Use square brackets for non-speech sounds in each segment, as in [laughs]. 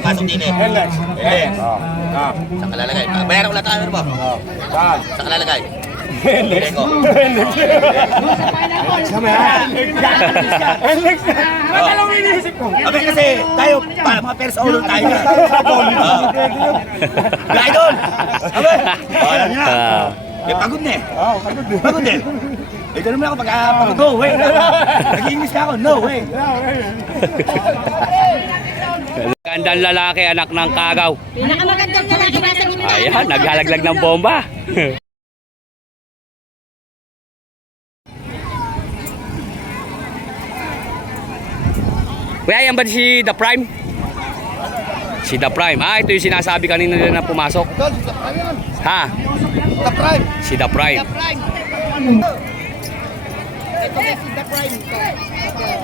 Pasok din eh. Eh, Oh. Ah. sa kalalagay. Bayaran ko lahat tayo, ano ba? Oh. Sa kalalagay. Eko. Kami ha? Alex. Ano ang iniisip ko? Abi kasi tayo, mga sa ulo tayo na. Gaya doon! Abi! Alam niyo na. Ah. Eh, pagod na eh. Pagod din. Pagod eh. Ito naman ako pag ah, pagod. No way. Nag-English ka ako. No way. Gandang lalaki, anak ng kagaw. Pinakamagandang lalaki nasa gitna. Ayan, naglalaglag ng bomba. [laughs] Kuya, yan ba si The Prime? Si The Prime. Ah, ito yung sinasabi kanina nila na pumasok. Ha? The Prime. Si The Prime.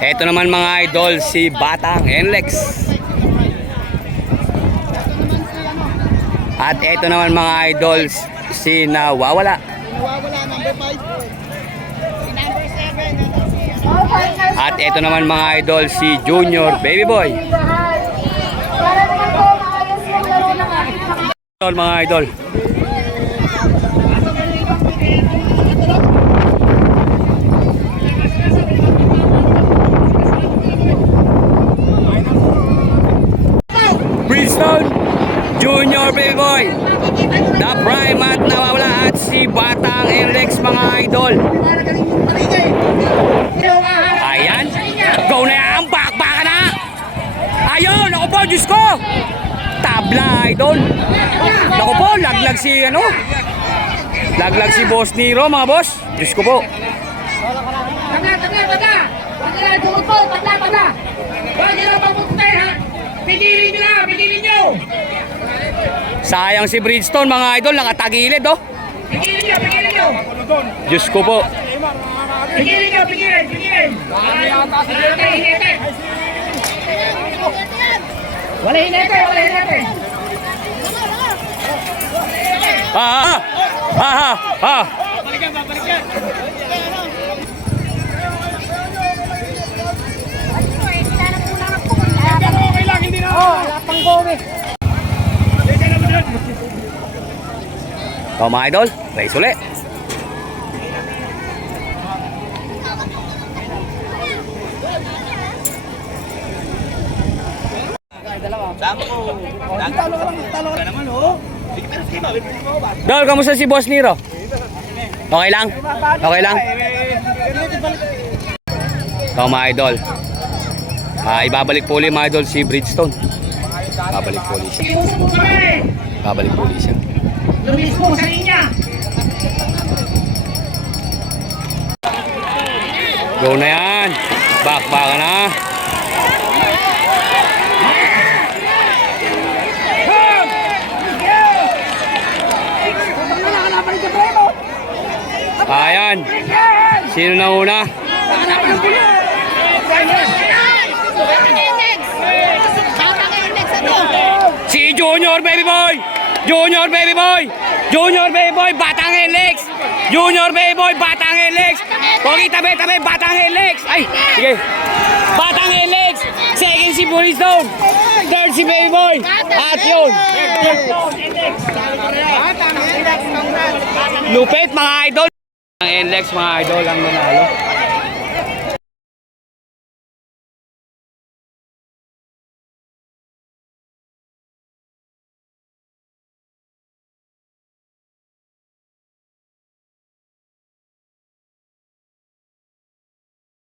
Ito naman mga idol, si Batang Enlex. At ito naman mga idol, si Nawawala. At ito naman mga idol, si Junior Baby Boy. Para naman po maayos yung laro ng ating mga Idol, mga idol. Bridgestone, Junior Baby Boy, The Prime at nawawala at si Batang Enlex mga idol. Ayan, go na yan, bakbaka na. Ayun, ako po, Diyos ko. Tabla, idol. Naku po, laglag si ano? Laglag si Boss Nero, mga boss. Diyos ko po. Taga, taga, taga! Taga, tumutol! Taga, taga! Huwag niyo na pagpuntay, ha? Pigilin niyo na! Pigilin niyo! Sayang si Bridgestone, mga idol, nakatagilid, oh. Pigilin niyo! Pigilin niyo! Diyos ko po. Pigilin niyo! Pigilin! Pigilin! Wala hinete! Wala hinete! Ah, ah, ah, ah, ah. Okay So, mga idol, race ulit. Oh. Dol, kamusta si Boss Nero? Okay lang? Okay lang? So, mga idol. Ah, ibabalik po ulit mga idol si Bridgestone. Babalik po ulit siya. Babalik po ulit siya. Lumis po sa linya! Go na yan. Back, back na. Ayan. Sino na una? Si Junior Baby Boy! Junior Baby Boy! Junior Baby Boy! Batang Helix! Junior Baby Boy! Batang Helix! Pogi tabi tabi! Batang Helix! Ay! Sige! Batang Helix! Second si Buriston! Third si Baby Boy! At yun! Lupit mga idol! Ang Helix mga idol ang nanalo.